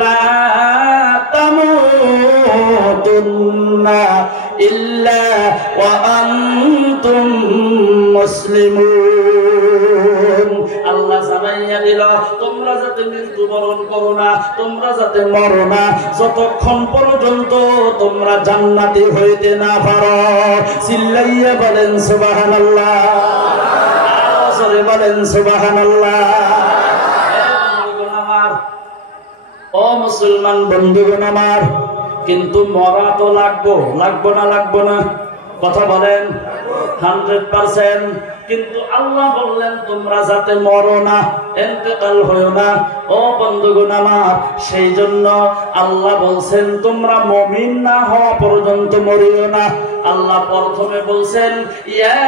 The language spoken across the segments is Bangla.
লা তামুতুন্না ইল্লা ওয়া আনতুম মুসলিমুন। আল্লাহ জানাইয়া দিল তোমরা যাতে মৃত্যুবরণ করো না, তোমরা যাতে মরো না, যতক্ষণ পর্যন্ত তোমরা জান্নাতি হইতে না পারো। চিল্লাইয়া বলেন সুবহানাল্লাহ, আরো জোরে বলেন সুবহানাল্লাহ। ও মুসলমান বন্ধুগণ আমার, কিন্তু মরা তো লাগবো না লাগবো না? কথা বলেন 100%। কিন্তু আল্লাহ বললেন তোমরা যাতে মরো না, ইন্তেকাল হয়ো না। ও বন্ধুগণ আমার, সেই জন্য আল্লাহ বলছেন তোমরা মুমিন না হওয়া পর্যন্ত মরিও না। আল্লাহ প্রথমে বলছেন ইয়া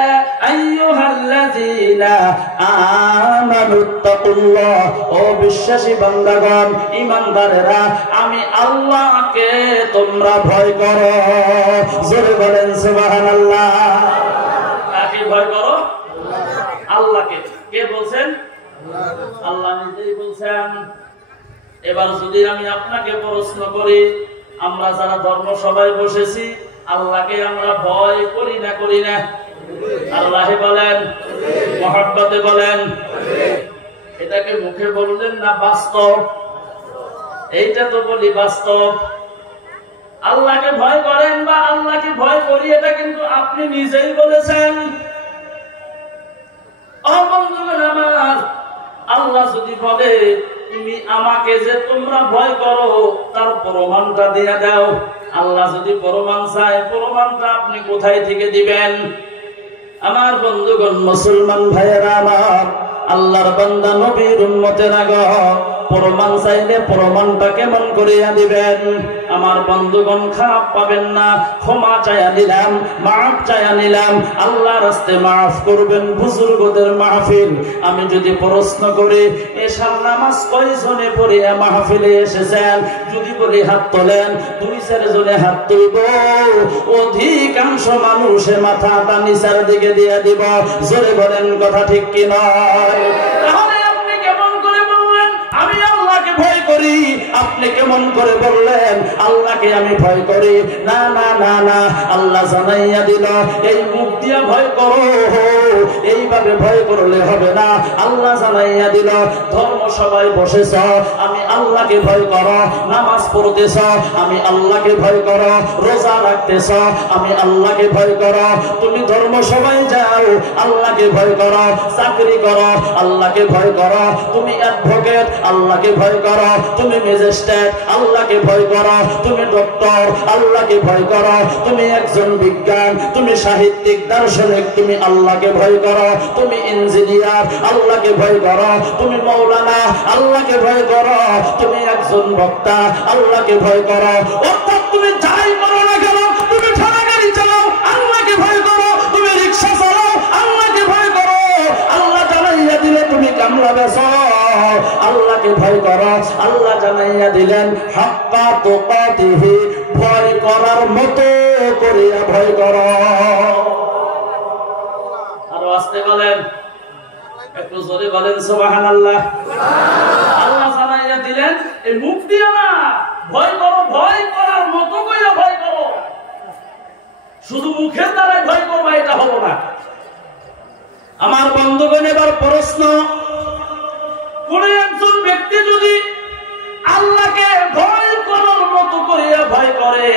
আইয়ুহাল্লাযীনা আমানুত্তাকুল্লাহ, ও বিশ্বাসী বান্দাগণ, ঈমানদারেরা, আমি আল্লাহকে তোমরা ভয় করো। জোরে বলেন সুবহানাল্লাহ। কাকে ভয় করো? আল্লাহকে। কে বলছেন? আল্লাহ নিজেই বলছেন। এবার যদি আমি আপনাকে প্রশ্ন করি, আমরা যারা ধর্ম সভায় বসেছি, আল্লাহকে আমরা ভয় করি না করি না? আল্লাহ বলেন, মহব্বতে বলেন। এটাকে মুখে বললেন না বাস্তব? এইটা তো বলি বাস্তব। আল্লাহকে ভয় করেন বা আল্লাহকে ভয় করি, এটা কিন্তু আপনি নিজেই বলেছেন। আমার আল্লাহ যদি বলে তুমি আমাকে যে তোমরা ভয় করো, তার প্রমাণটা দিয়ে দাও। আল্লাহ যদি প্রমাণ চায়, প্রমাণটা আপনি কোথায় থেকে দিবেন? আমার বন্ধুগণ, মুসলমান ভাইয়েরা আমার, আল্লাহর বান্দা নবীর উম্মতেরা গো, প্রমাণ চাইলে প্রমাণটা কেমন করিয়া দিবেন? আমার বন্ধুগণ, খারাপ পাবেন না, ক্ষমা চাইয়া নিলাম, মাফ চাইয়া নিলাম, আল্লাহর রাস্তে মাফ করবেন। বুজুর্গদের মাহফিল, আমি যদি প্রশ্ন করি এশার নামাজ কয়জনে পড়িয়া মাহফিলে এসেছেন, যদি বলি হাত তোলেন, 2-4 জনে হাত তুলব, অধিকাংশ মানুষে মাথাটা নিচের দিকে দিয়ে দিব। জোরে বলেন কথা ঠিক কি নয়? ভয় করি, আপনি কেমন করে বললেন আল্লাহকে আমি ভয় করি? না না না না, আল্লাহ জানাইয়া দিল এই মুখ দিয়া ভয় করো, এইভাবে ভয় করলে হবে না। আল্লাহ জানাইয়া দিল ধর্ম সবাই বসেছ, আমি আল্লাহকে ভয় করো। নামাজ পড়তেছ, আমি আল্লাহকে ভয় করো। রোজা রাখতেছ, আমি আল্লাহকে ভয় করো। তুমি ধর্ম সবাই যাও, আল্লাহকে ভয় করো। চাকরি করো, আল্লাহকে ভয় করো। তুমি অ্যাডভোকেট, আল্লাহকে ভয় করো। তুমি ম্যাজিস্ট্রেট, আল্লাহকে ভয় করো। তুমি ডক্টর, আল্লাহকে ভয় করো। তুমি একজন বিজ্ঞান, তুমি সাহিত্যিক, দার্শনিক, তুমি আল্লাহকে ভয় করো। তুমি ইঞ্জিনিয়ার, আল্লাহকে ভয় করো। তুমি মৌলানা, আল্লাহকে ভয় করো। তুমি একজন বক্তা, আল্লাহকে ভয় করো। অর্থাৎ তুমি যাই করো না কেন, তুমি ঠেলা গাড়ি চালাও, আল্লাহকে ভয় করো। তুমি রিকশা চালাও, আল্লাহকে ভয় করো। আল্লাহ জানাইয়া দিলে তুমি কামলা বেচো, আল্লাহকে ভয় করো। আল্লাহ জানাইয়া দিলেন হাক্কা তুকাতিহি, ভয় করার মতো করিয়া ভয় করো। আর আস্তে বলেন, একটু জোরে বলেন সুবহানাল্লাহ। আল্লাহ জানাইয়া দিলেন এই মুখ দিয়ে না, ভয় করো, ভয় করার মতো কইরা ভয় করো। শুধু মুখের দ্বারাই ভয় করবা এটা হলো না। আমার বন্ধুগণ, এবার প্রশ্ন, কোন একজন ব্যক্তি যদি আল্লাহকে ভয় করার মতো করিয়া ভয় করে,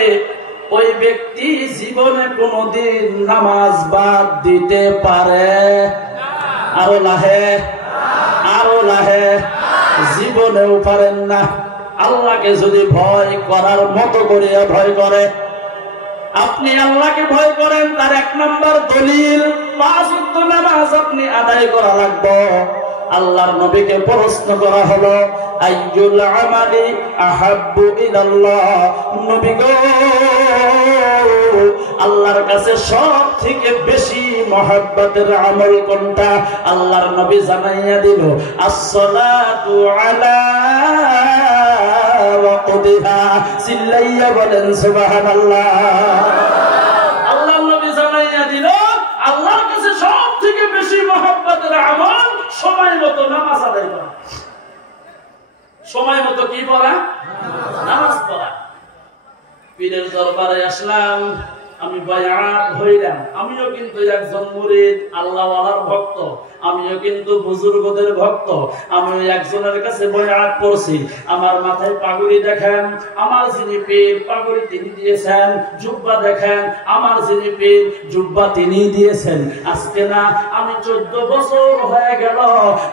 ওই ব্যক্তি জীবনে কোনদিন নামাজ বাদ দিতে পারে? আরো লাহে, আরো লাহে, জীবনেও পারেন না। আল্লাহকে যদি ভয় করার মতো করিয়া ভয় করে, আপনি আল্লাহকে ভয় করেন, তার 1 নম্বর দলিল 5 ওয়াক্ত নামাজ আপনি আদায় করা লাগবে। আল্লাহর নবীকে প্রশ্ন করা হলো আইয়ুল আমালি আহাব্বু ইলাল্লাহ, নবী গো আল্লাহর কাছে সবথেকে বেশি মহব্বতের আমল কোনটা? আল্লাহর নবী জানাইয়া দিল as-salatu ala ওয়াক্তিহা। চিল্লাইয়া বলেন সুবহানাল্লাহ। আল্লাহর নবী জানাইয়া দিল আল্লাহর কাছে সবথেকে বেশি মহব্বতের আমল সময় মতো নামাজ আদায় করা। সময় মতো কি পড়া? পীরের দরবারে আসলাম, আমি বায়াত হইলাম। আমিও কিন্তু একজন মুরিদ, আল্লাহওয়ালার ভক্ত, আমিও কিন্তু বুজুর্গদের ভক্ত। আমি একজনের কাছে বায়াত করছি। আমার মাথায় পাগড়ি দেখেন, আমার যিনি পীর পাগড়ি তিনি দিয়েছেন। জুব্বা দেখেন, আমার যিনি পীর জুব্বা তিনি দিয়েছেন। আজকে না, আমি 14 বছর হয়ে গেল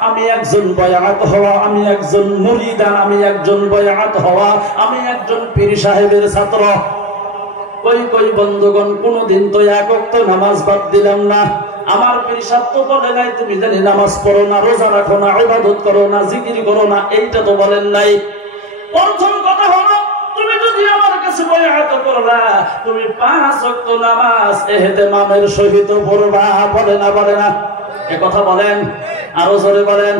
আমি একজন বায়াত হওয়া, আমি একজন মুরিদান, আমি একজন বায়াত হওয়া, আমি একজন পীর সাহেবের ছাত্র। কই কই বন্ধুগণ, কোনদিন তো এক ওয়াক্ত নামাজ বাদ দিলাম না। আমার পীর সাহেব তো বলে নাই তুমি জানি নামাজ পড়ো না, রোজা রাখো না, ইবাদত করো না, জিকির করো না, এইটা তো বলেন নাই। প্রথম কথা হলো, তুমি যদি আমার কাছে বায়াত করবা, তুমি 5 ওয়াক্ত নামাজ ইহতিমামের সহিত পড়বা। বলে না, বলে না? এ কথা বলেন, আরো জোরে বলেন।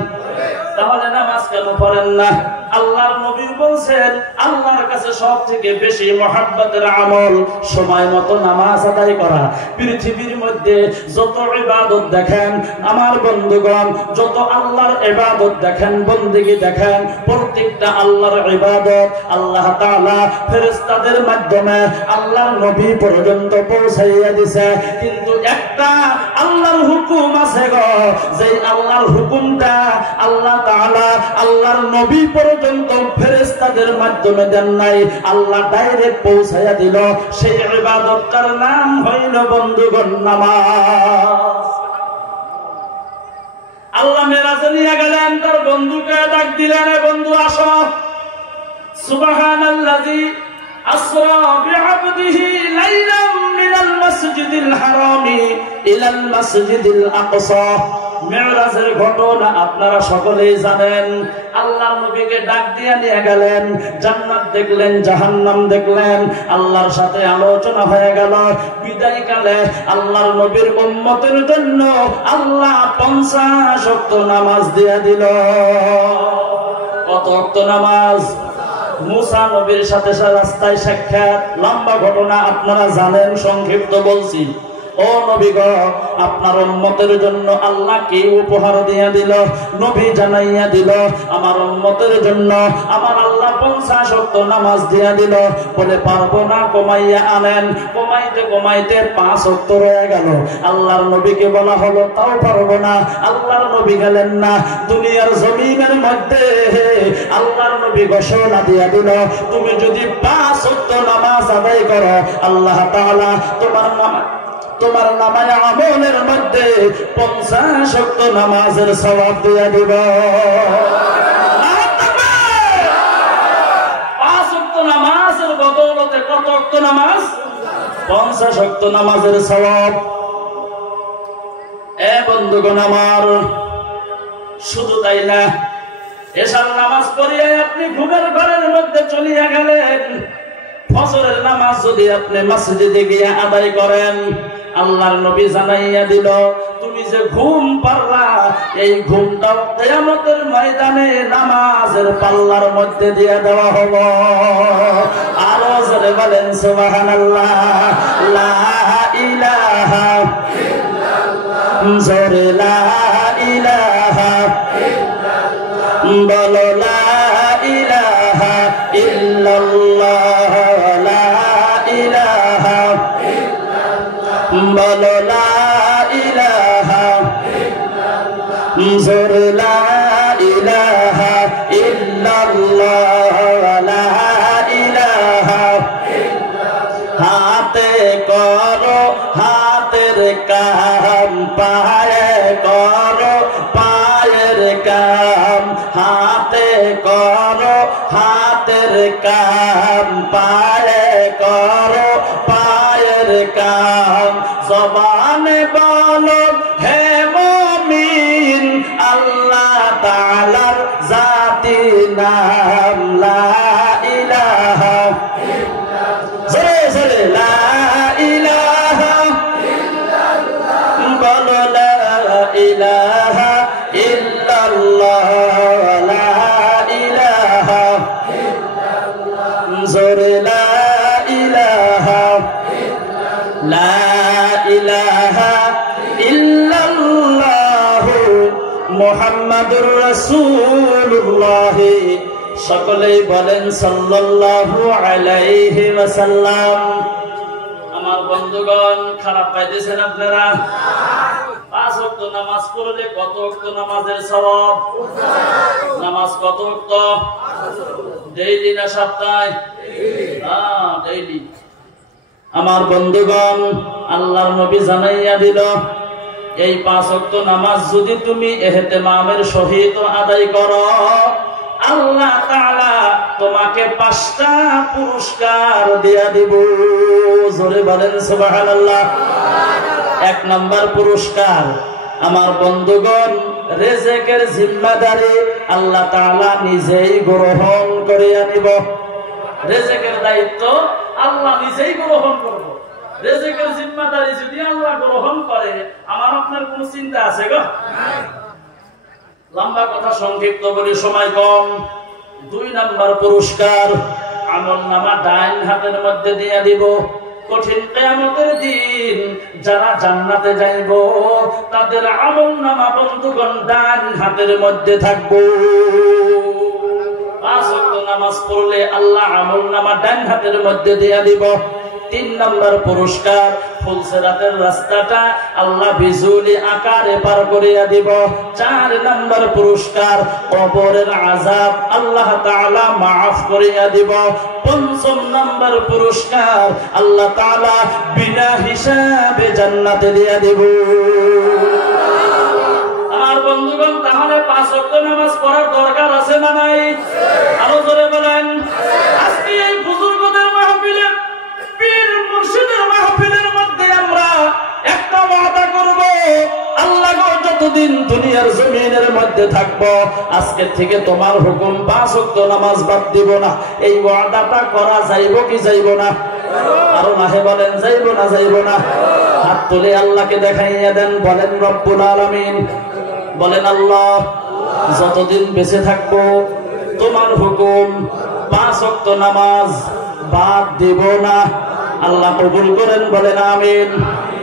তাহলে নামাজ কেন পড়েন না? আল্লাহর নবী বলেন, আল্লাহর কাছে সবথেকে বেশি মহব্বতের আমল সময় মতো নামাজ আদায় করা। পৃথিবীর মধ্যে যত ইবাদত দেখেন আমার বন্ধুগণ, যত আল্লাহর ইবাদত দেখেন, বন্দেগী দেখেন, প্রত্যেকটা আল্লাহর ইবাদত আল্লাহ তাআলা ফেরেশতাদের মাধ্যমে আল্লাহর নবী পর্যন্ত পৌঁছাইয়া দিয়েছে। কিন্তু একটা আল্লাহর হুকুম আছে গো, যে আল্লাহর হুকুমটা আল্লাহ তাআলা আল্লাহর নবী পর্যন্ত ফেরেশতাদের মাধ্যমে দেন নাই, আল্লাহ ডাইরেক্ট পৌঁছায়া দিল। সেই ইবাদতটার নাম হইল বন্ধুগণ নামাজ। আল্লাহ মেরাজে নিয়ে গেলেন, তার বন্ধুকে ডাক দিলেন, বন্ধু আসো। সুবহানাল্লাযী আসরা বিআবদিহি লাইলাম মিনাল মাসজিদিল হারামি ইলাল মাসজিদিল আকসা। মেরাজের ঘটনা আপনারা সকলেই জানেন। আল্লাহর নবীকে ডাক দিয়ে নিয়ে গেলেন, জান্নাত দেখলেন, জাহান্নাম দেখলেন, আল্লাহর সাথে আলোচনা হয়ে গেল। বিদায় কালে আল্লাহর নবীর উম্মতের জন্য আল্লাহ 50 ওয়াক্ত নামাজ দিয়ে দিল। কত ওয়াক্ত নামাজ? মুসা নবীর সাথে রাস্তায় সাক্ষাৎ, লম্বা ঘটনা আপনারা জানেন, সংক্ষিপ্ত বলছি। ও নবী গো, আপনার উম্মতের জন্য আল্লাহ কি উপহার দিয়ে দিল? নবী জানাইয়া দিল, আমার উম্মতের জন্য আমার আল্লাহ 50 ওয়াক্ত নামাজ দিয়ে দিল। বলে পারবো না, কমাইয়া আনেন। কমাইতে কমাইতে 5 ওয়াক্ত রয়ে গেল। আল্লাহর নবীকে বলা হলো, তাও পারবো না। আল্লাহর নবী গেলেন না। দুনিয়ার জমিনের মধ্যে আল্লাহর নবী ঘোষণা দিয়ে দিল, তুমি যদি 5 ওয়াক্ত নামাজ আদায় করো, আল্লাহ তাআলা তোমার নামায় আমলের মধ্যে 50 ওয়াক্ত নামাজের সওয়াব দিয়ে দিব। 5 ওয়াক্ত নামাজের বদৌলতে কত ওয়াক্ত নামাজ? 50 ওয়াক্ত নামাজের সওয়াব। এ বন্ধুগণ আমার, শুধু তাই না, এশার নামাজ পড়িয়ে আপনি ঘুমের ঘরের মধ্যে চলিয়া গেলেন। ফজরের নামাজ যদি আপনি মসজিদে গিয়ে আদায় করেন, আল্লাহর নবী জানাইয়া দিল, তুমি যে ঘুম পারলা, এই ঘুমটাও কিয়ামতের ময়দানে নামাজের পাল্লার মধ্যে দিয়ে দেওয়া হবে। আরো জোরে বলেন সুবহানাল্লাহ। লা ইলাহা ইল্লাল্লাহ, জোরে লা ইলাহা ইল্লাল্লাহ, বলো লা ইলাহা ইল্লাল্লাহ, লা ইলাহা বলো লা ইলাহা ইল্লাল্লাহ, জোরে লা ইলাহা ইল্লাল্লাহ, লা ইলাহা ইল্লাল্লাহ। হাতে করো হাতের কাম, পায়ে করো পায়ের কাম। হাতে করো হাতের কাম, পায়ে করো পায়ের কাম। জবানে বলো হে মুমিন, আল্লাহ তাআলার জাতি নাম লা ইলাহা ইল্লাল্লাহ, জোরে জোরে লা ইলাহা ইল্লাল্লাহ, বলো লা ইলাহা ইল্লাল্লাহ, লা ইলাহা ইল্লাল্লাহ, জোরে লা ইলাহা লা ইলাহা ইল্লাল্লাহু মুহাম্মাদুর রাসূলুল্লাহ সকলেই বলেন সাল্লাল্লাহু আলাইহি ওয়াসাল্লাম। আমার বন্ধুগণ, খারাপ পাইতেছেন আপনারা? 5 ওয়াক্ত নামাজ পড়লে কত ওয়াক্ত নামাজের সওয়াব? নামাজ কত ওয়াক্ত? ডেইলি না সাপ্তাহিক? ডেইলি। আমার বন্ধুগণ, আল্লাহর নবী জানাইয়া দিল, এই 5 ওয়াক্ত নামাজ যদি তুমি ইহতিমামের সহিত আদায় করো, আল্লাহ তাআলা তোমাকে 5টা পুরস্কার দিয়া দিব। জোরে বলেন সুবহানাল্লাহ। 1 নাম্বার পুরস্কার, আমার বন্ধুগণ, রিজিকের জিম্মাদারি আল্লাহ তাআলা নিজেই গ্রহণ করিয়া নিব। রিজিকের দায়িত্ব আল্লাহ নিজেই গ্রহণ করব। রিজিকের জিম্মাদারি যদি আল্লাহ গ্রহণ করে, আমার আপনার কোন চিন্তা আছে গো? লম্বা কথা সংক্ষিপ্ত করে, সময় কম। 2 নাম্বার পুরস্কার, আমলনামা ডাইন হাতের মধ্যে দিয়ে দিব। কঠিন কিয়ামতের দিন যারা জান্নাতে যাইব, তাদের আমলনামা বন্ধুগণ ডাইন হাতের মধ্যে থাকবে। 5 ওয়াক্ত নামাজ পড়লে আল্লাহ আমলনামা ডাইন হাতের মধ্যে দিয়ে দিব। 3 নাম্বার পুরস্কার, ফুলসিরাতের রাস্তাটা আল্লাহ বিজুলি আকারে পার করিয়া দিব। 4 নাম্বার পুরস্কার, কবরের আযাব আল্লাহ তাআলা মাফ করিয়া দিব। 5 নাম্বার পুরস্কার, আল্লাহ তাআলা বিনা হিসাবে জান্নাতে দিয়া দিব। আমার বন্ধুগণ, তাহলে 5 ওয়াক্ত নামাজ পড়ার দরকার আছে না নাই? আরো জোরে বলেন। আজকে এই বুজুর্গদের মাহফিলে, পীর মুর্শিদের মাহফিলের মধ্যে আমরা একটা ওয়াদা করব, আল্লাহ গো, যতদিন দুনিয়ার জমিনের মধ্যে থাকবো, আজকে থেকে তোমার হুকুম 5 ওয়াক্ত নামাজ বাদ দিব না। এই ওয়াদাটা করা যাইব কি যাইব না? আরো নাহে বলেন, যাইব না যাইব না? হাত তুলে আল্লাহকে দেখাইয়া দেন, বলেন রব্বুল আলামিন, বলেন আল্লাহ, যতদিন বেঁচে থাকবো তোমার হুকুম 5 ওয়াক্ত নামাজ বাদ দিব না। আল্লাহ কবুল করেন, বলেন আমিন।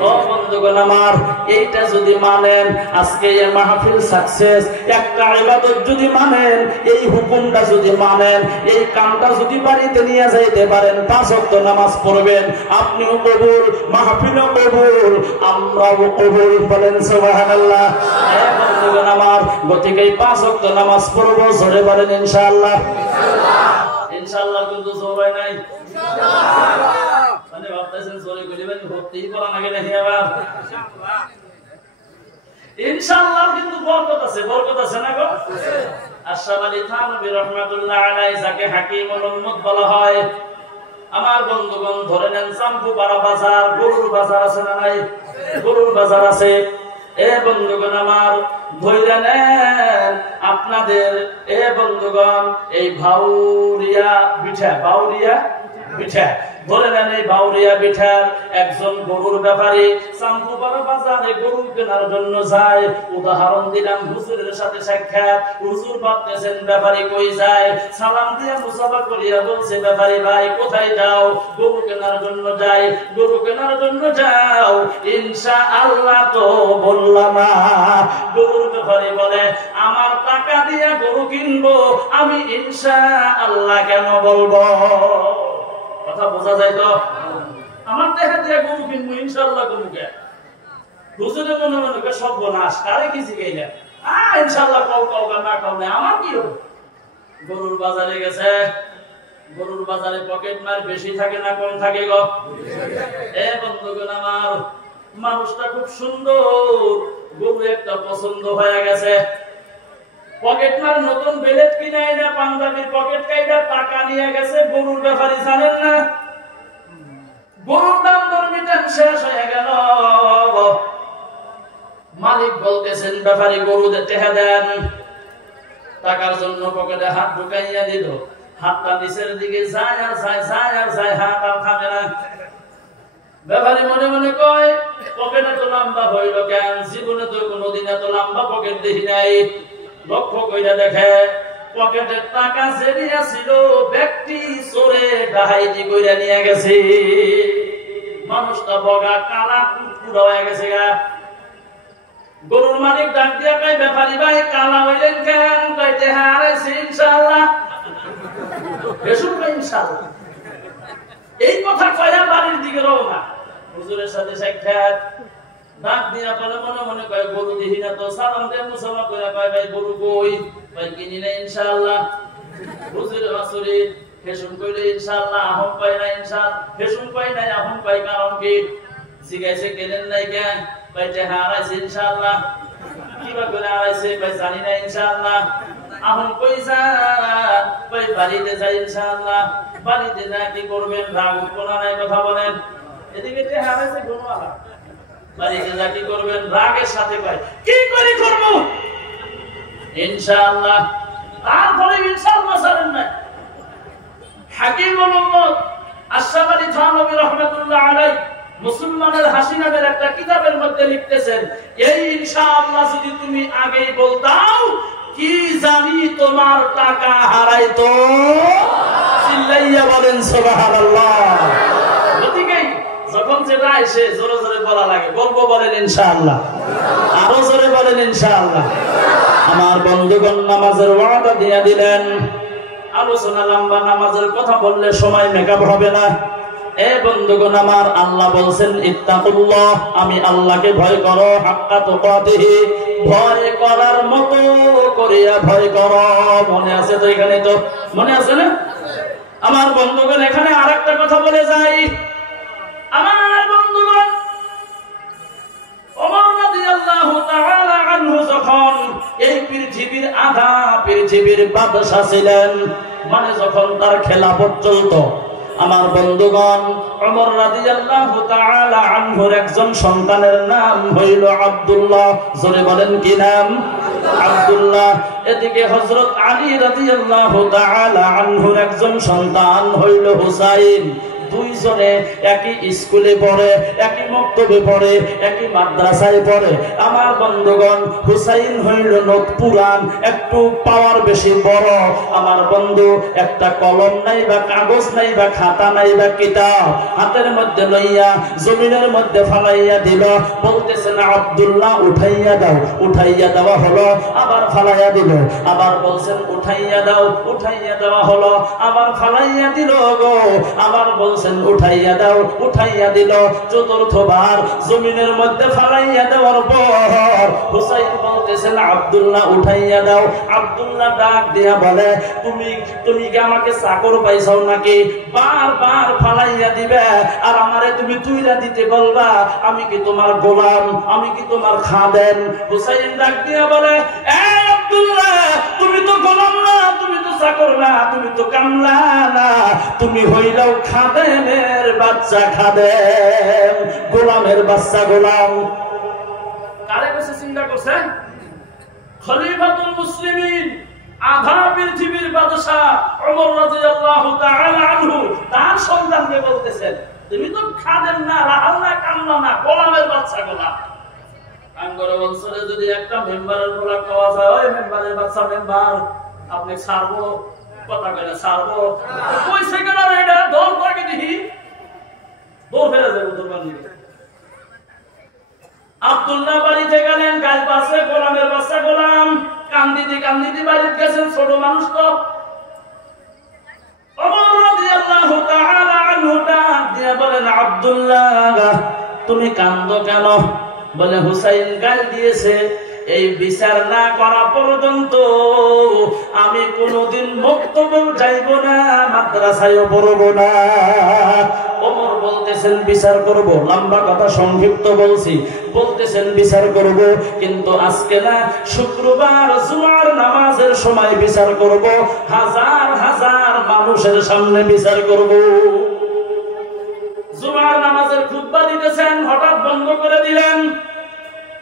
ও বন্ধুগণ আমার, এইটা যদি মানেন, আজকে এই মাহফিল সাকসেস। একটা ইবাদত যদি মানেন, এই হুকুমটা যদি মানেন, এই কামটা যদি বাড়িতে নিয়ে যাইতে পারেন, 5 ওয়াক্ত নামাজ পড়বেন, আপনিও কবুল, মাহফিলও কবুল, আমরাও কবুল, বলেন সুবহানাল্লাহ। হে বন্ধুগণ আমার, গতিকে 5 ওয়াক্ত নামাজ পড়ব, জোরে বলেন ইনশাআল্লাহ। ইনশাআল্লাহ কিন্তু জোরে নাই, ইনশাআল্লাহ। মানে ভাবতেছেন জোরে কইবেন, ভর্তিই করা লাগে নাকি আবার? ইনশাআল্লাহ কিন্তু বরকত আছে, বরকত আছে না গো? আশরাফ আলী থানভী রাহমাতুল্লাহ আলাইহি, যাকে হাকিমুল উম্মত বলা হয়, আমার বন্ধুগণ ধরে নেন, চাম্পুপাড়া বাজার, গরুর বাজার আছে না নাই? গরুর বাজার আছে। এ বন্ধুগণ আমার, ধইরা নেন আপনাদের, এ বন্ধুগণ, এই বাউরিয়া পিঠা, বাউরিয়া পিঠা, ধরে নেন এই বাউরিয়া পিঠার একজন গরুর ব্যাপারী চাম্পুপাড়া বাজারে গরু কেনার জন্য যায়। উদাহরণ দিলাম, হুজুরের সাথে সাক্ষাৎ। হুজুর ভাবতেছেন ব্যাপারী কই যায়, সালাম দিয়া মুসাফা করিয়া বলছে, ব্যাপারী ভাই কোথায় যাও? গরু কেনার জন্য যাই। গরু কেনার জন্য যাও? ইনশাআল্লাহ তো বললাম না। গরুর ব্যাপারী বলে, আমার টাকা দিয়া গরু কিনবো, আমি ইনশাআল্লাহ কেন বলবো? কথা বোঝা যায় তো? আমার দেখা দিয়ে গরু কিনবো, ইনশাআল্লাহ গরু কে? হুজুরে মনে মনে সব বোনাস, কারে কি শিখাইলেন? ইনশাআল্লাহ কও কও না কও না, আমার কি হবে? গরুর বাজারে গেছে। গরুর বাজারে পকেট মার বেশি থাকে না কম থাকে গো? এ বন্ধুগণ আমার, মানুষটা খুব সুন্দর, গরু একটা পছন্দ হয়ে গেছে। পকেট মার নতুন বেলেট কিনে এনে পাঞ্জাবির পকেট কাইটা টাকা নিয়ে গেছে। গরুর ব্যাপারী জানেন না, গরুর দাম দর মিটান শেষ হয়ে গেল। মালিক বলতেছেন, ব্যাপারী গরু টেহা দেন। টাকার জন্য পকেটে হাত ঢুকাইয়া দিল। হাতটা নিচের দিকে যায় আর যায়, যায় আর যায়, হাত আর থামে না। ব্যাপারী মনে মনে কয়, পকেটে তো লম্বা হইল কেন? জীবনে তো কোনোদিন এত লম্বা পকেট দেখি নাই। লক্ষ্য কইরা দেখে, পকেটের টাকা জেরিয়া ছিল, ব্যক্তি চোরে ডাহাইতি কইরা নিয়ে গেছে। মানুষটা বগা কালা কুকুরা হয়ে গেছে গা। গরুর মালিক ডাক দিয়া কয়, ব্যাপারী ভাই কালা হইলেন কেন? কইতে হারাইছি ইনশাআল্লাহ। হেসুন ভাই ইনশাআল্লাহ। এই কথা কয়া বাড়ির দিকে রওনা। হুজুরের সাথে সাক্ষাৎ, ডাক দিয়া বলে মনে মনে কয় গরু দেখি না তো, সালাম দিয়ে মুসাফা করে কয় ভাই গরু কই, ভাই কিনি না ইনশাআল্লাহ। হুজুরের আসরে হেসুন কইলে ইনশাআল্লাহ, আহম পাই না ইনশাআল্লাহ, হেসুন পাই নাই আহম পাই কারণ কি? জিজ্ঞাসা কেনেন নাই কেন? ভাই টেহা হারাইছে ইনশাআল্লাহ। কিবা করে হারাইছে ভাই জানি না ইনশাআল্লাহ। আহম কইসা ভাই বাড়িতে যাই ইনশাআল্লাহ। বাড়িতে যা কি করবেন? রাগ উৎপন্ন নাই কথা বলেন। এদিকে টেহা হারাইছে ঘুমালা, বাড়িতে যা কি করবেন? রাগের সাথে কয় কি করে করব ইনশাআল্লাহ। তারপরে ইনশাআল্লাহ ছাড়েন না। হাকিমুল উম্মত আশরাফ আলী থানভী রাহমাতুল্লাহ আলাইহি মুসলমানের হাসি নামের একটা কিতাবের মধ্যে লিখতেছেন, এই ইনশাআল্লাহ যদি তুমি আগেই বলতাও, কি জানি তোমার টাকা হারাইতো। চিল্লাইয়া বলেন সুবহানাল্লাহ। ওদিকে যখন যেটা আসে জোরে জোরে বলা লাগে, বলবো বলেন ইনশাআল্লাহ, আরো জোরে বলেন ইনশাআল্লাহ। আমার বন্ধুগণ নামাজের ওয়াদা দিয়ে দিলেন। আলোচনা লম্বা, নামাজের কথা বললে সময় মেকআপ হবে না। এ বন্ধুগণ আমার, আল্লাহ বলছেন ইত্তাকুল্লাহ, আমি আল্লাহকে ভয় করো, হাক্কা তুকাতিহি, ভয় করার মতো করিয়া ভয় করো। মনে আছে তো? এখানে তো মনে আছে না? আমার বন্ধুগণ এখানে আরেকটা কথা বলে যাই। আমার বন্ধুগণ, ওমর রাদিয়াল্লাহু তাআলা আনহু যখন এই পৃথিবীর আধা পৃথিবীর বাদশা ছিলেন, মানে যখন তার খেলাফত চলতো, আমার বন্ধুগণ ওমর রাদিয়াল্লাহু তাআলা আনহুর একজন সন্তানের নাম হইল আব্দুল্লাহ। জোরে বলেন কি নাম? আব্দুল্লাহ। এদিকে হযরত আলী রাদিয়াল্লাহু তাআলা আনহুর একজন সন্তান হইল হুসাইন। দুইজনে একই স্কুলে পড়ে, একই মক্তবে পড়ে, একই মাদ্রাসায় পড়ে। আমার বন্ধুগণ, হুসাইন হইল পুরান, একটু পাওয়ার বেশি বড়। আমার বন্ধু একটা কলম নাই বা কাগজ নাই বা খাতা নাই বা কিতাব, হাতের মধ্যে লইয়া জমিনের মধ্যে ফালাইয়া দিল। বলতেছেন আব্দুল্লাহ উঠাইয়া দাও। উঠাইয়া দেওয়া হলো, আবার ফালাইয়া দিল। আবার বলছেন উঠাইয়া দাও। উঠাইয়া দেওয়া হলো, আবার ফালাইয়া দিল গো। আবার বলছেন উঠাইয়া দাও। উঠাইয়া দিল। চতুর্থবার জমিনের মধ্যে ফালাইয়া দেওয়ার পর হুসাইন বলতেছেন আব্দুল্লাহ উঠাইয়া দাও। আব্দুল্লাহ ডাক দিয়া বলে, তুমি কি আমাকে চাকর পাইছাও নাকি? বারবার ফালাইয়া দিবে আর আমারে তুমি তুইলা দিতে বলবা? আমি কি তোমার গোলাম? আমি কি তোমার খাদেম? হুসাইন ডাক দিয়া বলে, এ আব্দুল্লাহ, তুমি তো গোলাম না, তুমি তো চাকর না, তুমি তো কামলা না, তুমি হইলাও খাদেমের বাচ্চা। খাদেম, গোলামের বাচ্চা গোলাম। কারে কাছে চিন্তা করছেন? খলিফাতুল মুসলিমিন, আধা পৃথিবীর বাদশা ওমর রাদিয়াল্লাহু তাআলা আনহু তার সন্তানকে বলতেছেন, তুমি তো খাদেম না, রাহাল না, কামলা না, গোলামের বাচ্চা গোলাম। আঙ্গরে অঞ্চলে যদি একটা মেম্বারের গোলাম পাওয়া যায়, ওই মেম্বারের বাচ্চা মেম্বার, আপনি ছাড়বো? কথা কইলে ছাড়বো? কই সেকেন্ডার এটা দল করে দেখি দৌড় ফেলে যাবে দরবার নিয়ে। আব্দুল্লাহ বাড়িতে গেলেন, গাছ পাশে গোলামের বাচ্চা গোলাম, কান্দিতে কান্দিতে বাড়িতে গেছেন, ছোট মানুষ তো। ওমর রাদিয়াল্লাহু তাআলা আনহু ডাক দিয়া বলেন, আব্দুল্লাহ তুমি কান্দো কেন? বলে হুসাইন গাল দিয়েছে, এই বিচার না করা পর্যন্ত আমি কোনদিন মক্তবেও যাইব না, মাদ্রাসায়ও পড়ব না। ওমর বলতেছেন বিচার করব, লম্বা কথা সংক্ষিপ্ত বলছি, বলতেছেন বিচার করব, কিন্তু আজকে না, শুক্রবার জুমার নামাজের সময় বিচার করব, হাজার হাজার মানুষের সামনে বিচার করব। জুমার নামাজের খুতবা দিতেছেন, হঠাৎ বন্ধ করে দিলেন।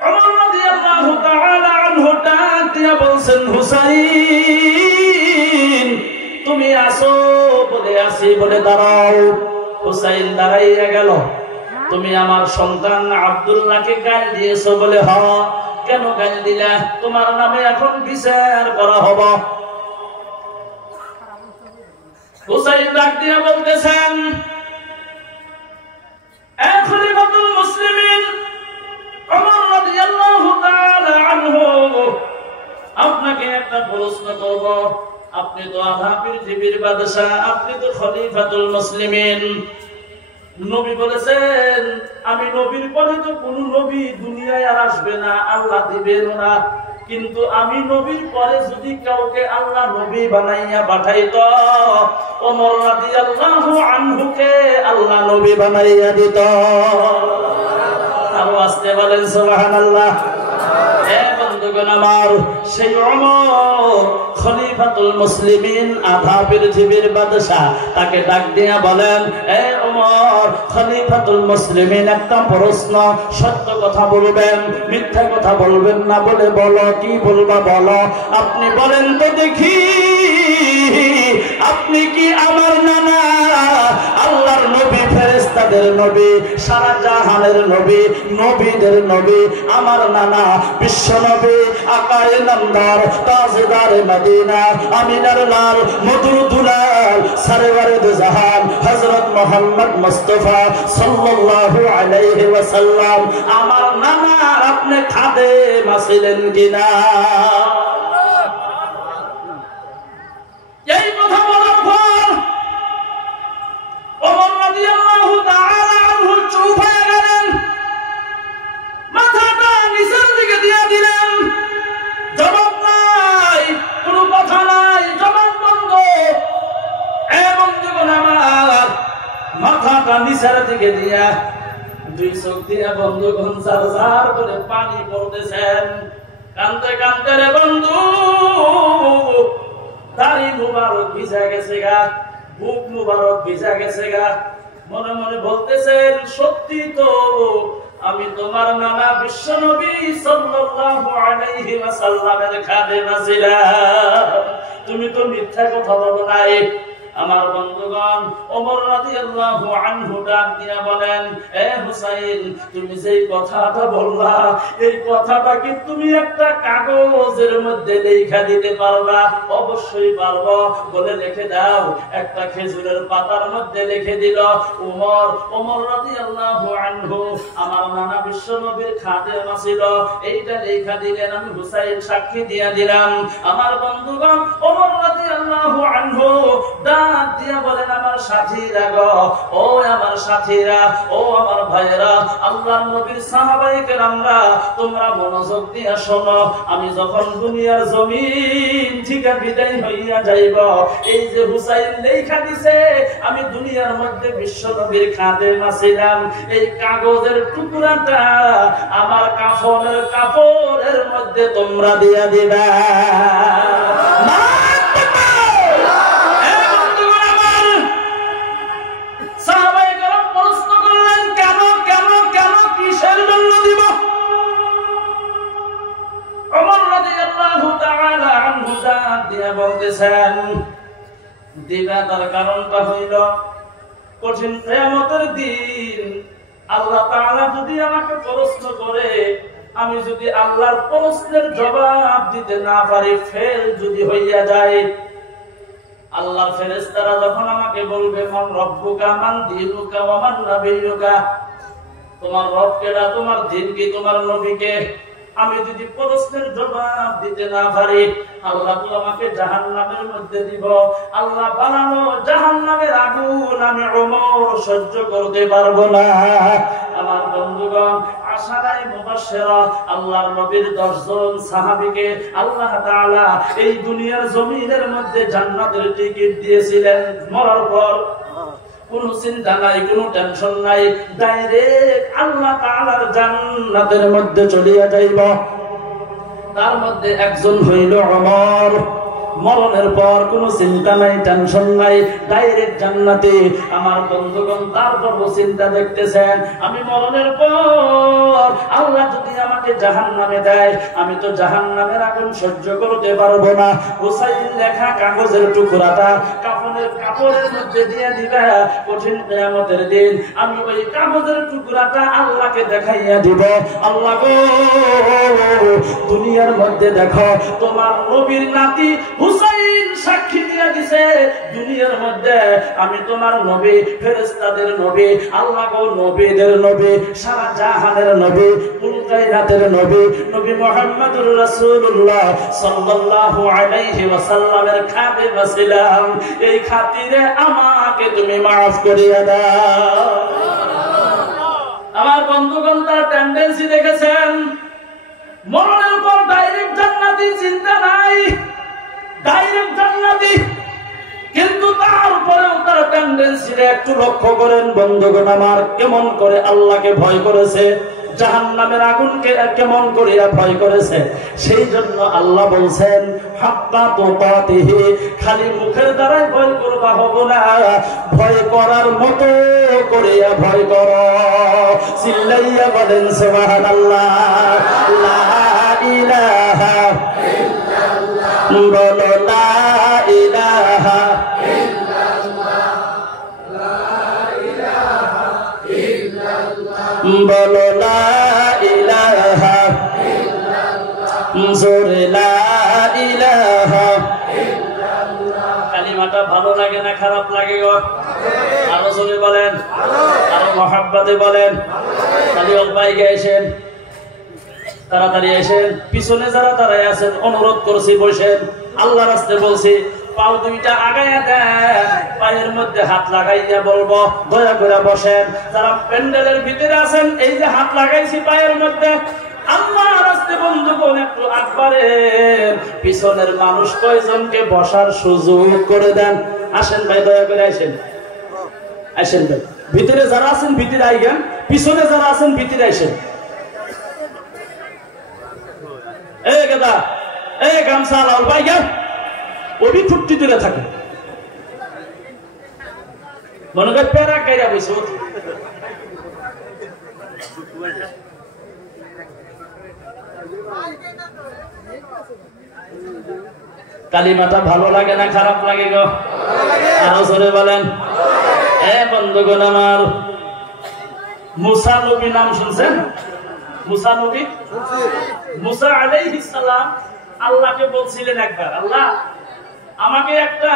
ওমর রাদিয়াল্লাহু তাআলা আনহু ডাক দিয়া বলছেন, হুসাইন তুমি আসো? বলে আসি। বলে দাঁড়াও। হুসাইন দাঁড়াইয়া গেল। তুমি আমার সন্তান আব্দুল্লাহকে গাল দিয়েছো? বলে হ। কেন গাল দিলা? তোমার নামে এখন বিচার করা হবে। হুসাইন ডাক দিয়া বলতেছেন, এ খলিফাতুল মুসলিমিন ওমর রাদিয়াল্লাহু তাআলা আনহু, আপনাকে একটা প্রশ্ন করব। আপনি তো আধা পৃথিবীর বাদশা, আপনি তো খলিফাতুল মুসলিমিন। নবী বলেছেন আমি নবীর পরে তো কোন নবী দুনিয়ায় আর আসবে না, আল্লাহ দিবেন না, কিন্তু আমি নবীর পরে যদি কাউকে আল্লাহ নবী বানাইয়া পাঠাইতো, ওমর রাদিয়াল্লাহু আনহুকে আল্লাহ নবী বানাইয়া দিত। আরো আসতে বলেন সুবহানাল্লাহ। বন্ধুগণ আমার, সেই ওমর খলিফাতুল মুসলিমিন, আধা পৃথিবীর বাদশা, তাকে ডাক দিয়া বলেন এ ওমর খলিফাতুল মুসলিমিন, একটা প্রশ্ন, সত্য কথা বলবেন, মিথ্যা কথা বলবেন না, বলে বলো কি বলবা বলো। আপনি বলেন তো দেখি, আপনি কি আমার নানা আল্লাহর নবী, ফেরেশতাদের নবী, সারা জাহানের নবী, নবীদের নবী, আমার নানা বিশ্ব নবী, আকায়ে নামদার, তাজদার মদিনা, আমিনার লাল, মধুর দুলাল, সরওয়ারে দু জাহান হযরত মুহাম্মদ মুস্তাফা সাল্লাল্লাহু আলাইহি ওয়াসাল্লাম, আমার নানা আপনি খাদেম ছিলেন কিনা? এই কথা বলার পর ওমর রাদিয়াল্লাহু তাআলা আনহু চুপ হয়ে গেলেন, মাথাটা নিচের দিকে দিয়ে দিলেন, জবাব নাই, কোনো কথা নাই, জবাব বন্ধ। বন্ধুগণ আমার, মাথাটা নিচের দিকে দিয়া দুই চোখ দিয়া বন্ধুগণ জার করে পানি পড়তেছেন, কাঁদতে কাঁদতে রে বন্ধু দাড়ি মুবারক ভিজা গেছে গা, বুক মুবারক ভিজা গেছে গা, মনে মনে বলতেছেন সত্যি তো আমি তোমার নানা বিশ্ব নবী সাল্লাল্লাহু আলাইহি ওয়াসাল্লামের খাদেম ছিলাম, তুমি তো মিথ্যা কথা বলো নাই। আমার বন্ধুগণ, ওমর রাদিয়াল্লাহু আনহু ডাক দিয়া বলেন এ হুসাইন, তুমি যেই কথাটা বললা, এই কথাটা কি তুমি একটা কাগজের মধ্যে লেখা দিতে পারবা? অবশ্যই পারবো, বলে লিখে দাও। একটা খেজুরের পাতার মধ্যে লিখে দিল ওমর রাদিয়াল্লাহু আনহু আমার নানা বিশ্ব নবীর খাদেম ছিল, এইটা লেখা দিলেন, আমি হুসাইন সাক্ষী দিয়া দিলাম। আমার বন্ধুগণ, ওমর রাদিয়াল্লাহু আনহু ডাক দিয়া বলেন আমার সাথীরা গো, ও আমার সাথীরা, ও আমার ভাইয়েরা, আল্লাহর নবীর সাহাবায়ে কেরামরা, তোমরা মনোযোগ দিয়া শোনো, আমি যখন দুনিয়ার জমিন থেকে বিদায় হইয়া যাইব, এই যে হুসাইন লেখা দিছে আমি দুনিয়ার মধ্যে বিশ্ব নবীর খাদেম ছিলাম, এই কাগজের টুকরাটা আমার কাফনের কাপড়ের মধ্যে তোমরা দিয়া দিবা। বলতেছেন দিবা, তার কারণটা হইল কঠিন কিয়ামতের দিন আল্লাহ তাআলা যদি আমাকে প্রশ্ন করে, আমি যদি আল্লাহর প্রশ্নের জবাব দিতে না পারি, ফেল যদি হইয়া যায়, আল্লাহর ফেরেশতারা যখন আমাকে বলবে মান রব্বুকা মান দীনুকা ওয়া মান নবিয়ুকা, তোমার রব কেডা, তোমার দ্বীন কি, তোমার নবী কে, আমি যদি প্রশ্নের জবাব দিতে না পারি, আল্লাহ তো আমাকে জাহান্নামের মধ্যে দিব। আল্লাহ বানানো জাহান্নামের আগুন আমি ওমর সহ্য করতে পারবো না। আমার বন্ধুগণ, আশারায়ে মুবাশশিরা আল্লাহর নবীর 10 জন সাহাবীকে আল্লাহ তাআলা এই দুনিয়ার জমিনের মধ্যে জান্নাতের টিকিট দিয়েছিলেন। মরার পর কোন চিন্তা নাই, কোন টেনশন নাই, ডাইরেক্ট আল্লাহ তাআলার জান্নাতের মধ্যে চলিয়া যাইব। তার মধ্যে একজন হইল ওমর। মরণের পর কোনো চিন্তা নাই, টেনশন নাই, ডাইরেক্ট জান্নাতে। আমার বন্ধুগণ, তারপর চিন্তা দেখতেছেন আমি মরণের পর আল্লাহ যদি আমাকে জাহান্নামে দেয়, আমি তো জাহান্নামের আগুন সহ্য করতে পারবো না। হুসাইন লেখা কাগজের টুকরাটা কাফনের কাপড়ের মধ্যে দিয়ে দিবা, কঠিন কিয়ামতের দিন আমি ওই কাগজের টুকরাটা আল্লাহকে দেখাইয়া দিব। আল্লাহ গো, দুনিয়ার মধ্যে দেখো তোমার নবীর নাতি হুসাইন সাক্ষী দিয়ে দিছে, দুনিয়ার মধ্যে আমি তোমার নবী, ফেরেশতাদের নবী, আল্লাহ গো নবীদের নবী, সারা জাহানের নবী, কুল কায়নাতের নবী নবী মুহাম্মদুর রাসূলুল্লাহ সাল্লাল্লাহু আলাইহি ওয়াসাল্লামের খাতির ছিলাম, এই খাতিরে আমাকে তুমি maaf করিয়া দাও। আমার বন্ধুগণ, তার টেন্ডেন্সি দেখেছেন, মরণের পর ডাইরেক্ট জান্নাতি চিন্তা নাই, ডাইরেক্ট জান্নাতি, কিন্তু তারপরেও তার টেন্ডেন্সিটা একটু লক্ষ্য করেন বন্ধুগণ আমার, কেমন করে আল্লাহকে ভয় করেছে, জাহান্নামের আগুনকে কেমন করে ভয় করেছে। সেই জন্য আল্লাহ বলছেন হাক্কা তুকাতিহি, খালি মুখের দ্বারাই ভয় করবা হবে না, ভয় করার মতো করে ভয় করো। চিল্লাইয়া বলেন সুবহানাল্লাহ। লা ইলাহা ইল্লাল্লাহ, বলো লা ইলাহা ইল্লাল্লাহ, লা ইলাহা ইল্লাল্লাহ, বলো লা ইলাহা ইল্লাল্লাহ, জোরে লা ইলাহা ইল্লাল্লাহ। কালিমাটা ভালো লাগে না খারাপ লাগে গো? আরো জোরে বলেন, আরো মহাব্বতে বলেন। তাহলে ভাই গেছেন, তাড়াতাড়ি এসেন, পিছনে যারা দাঁড়ায় আছেন অনুরোধ করছি বসেন, আল্লাহর রাস্তায় বলছি পাও দুইটা আগাইয়া দেন, পায়ের মধ্যে হাত লাগাইয়া বলবো দয়া করে বসেন। যারা প্যান্ডেলের ভিতরে আছেন, এই যে হাত লাগাইছি পায়ের মধ্যে, আল্লাহর রাস্তায় বন্ধুগণ একটু আকবারে পিছনের মানুষ কয়জনকে বসার সুযোগ করে দেন। আসেন ভাই, দয়া করে আসেন, আসেন ভাই। ভিতরে যারা আছেন ভিতরে আইগেন, পিছনে যারা আছেন ভিতরে আসেন। এই গেদা, এই গামছা লাল ভাই গেন, ওবি ছুট্টি তুলে থাকে, মনে করে প্যারা গাইরা বসে। কালিমাটা ভালো লাগে না খারাপ লাগে গো? আরো জোরে বলেন। বন্ধুগণ আমার, মুসা নবী নাম শুনছেন? মুসা নবী, মুসা আলাইহিস সালাম আল্লাহকে বলছিলেন একবার, আল্লাহ আমাকে একটা